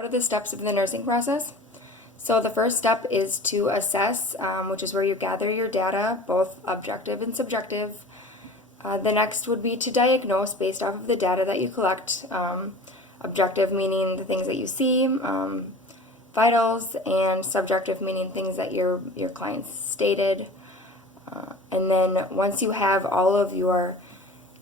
What are the steps of the nursing process? So the first step is to assess, which is where you gather your data, both objective and subjective. The next would be to diagnose based off of the data that you collect. Objective meaning the things that you see, vitals, and subjective meaning things that your clients stated. And then once you have all of your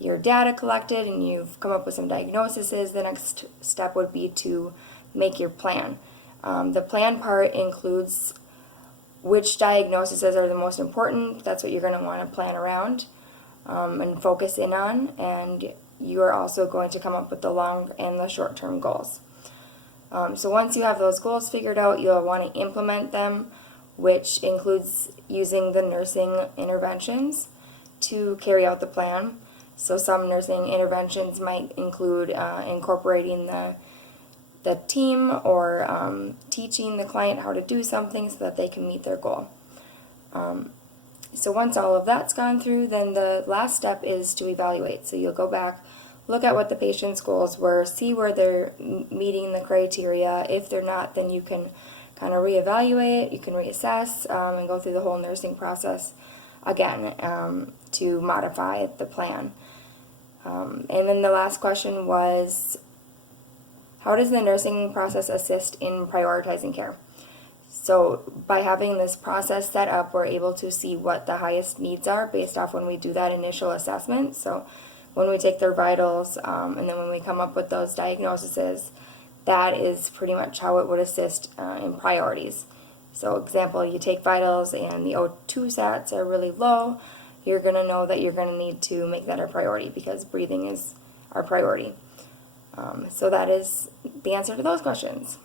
data collected and you've come up with some diagnoses, the next step would be to make your plan. The plan part includes which diagnoses are the most important. That's what you're going to want to plan around and focus in on, and you are also going to come up with the long and the short-term goals. So once you have those goals figured out, you'll want to implement them, which includes using the nursing interventions to carry out the plan. So some nursing interventions might include incorporating the team or teaching the client how to do something so that they can meet their goal. So once all of that's gone through, then the last step is to evaluate. So you'll go back, look at what the patient's goals were, see where they're meeting the criteria. If they're not, then you can kind of reevaluate, you can reassess, and go through the whole nursing process again to modify the plan. And then the last question was, how does the nursing process assist in prioritizing care? So by having this process set up, we're able to see what the highest needs are based off when we do that initial assessment. So when we take their vitals, and then when we come up with those diagnoses, that is pretty much how it would assist in priorities. So example, you take vitals and the O2 sats are really low, you're going to know that you're going to need to make that a priority because breathing is our priority. So that is the answer to those questions.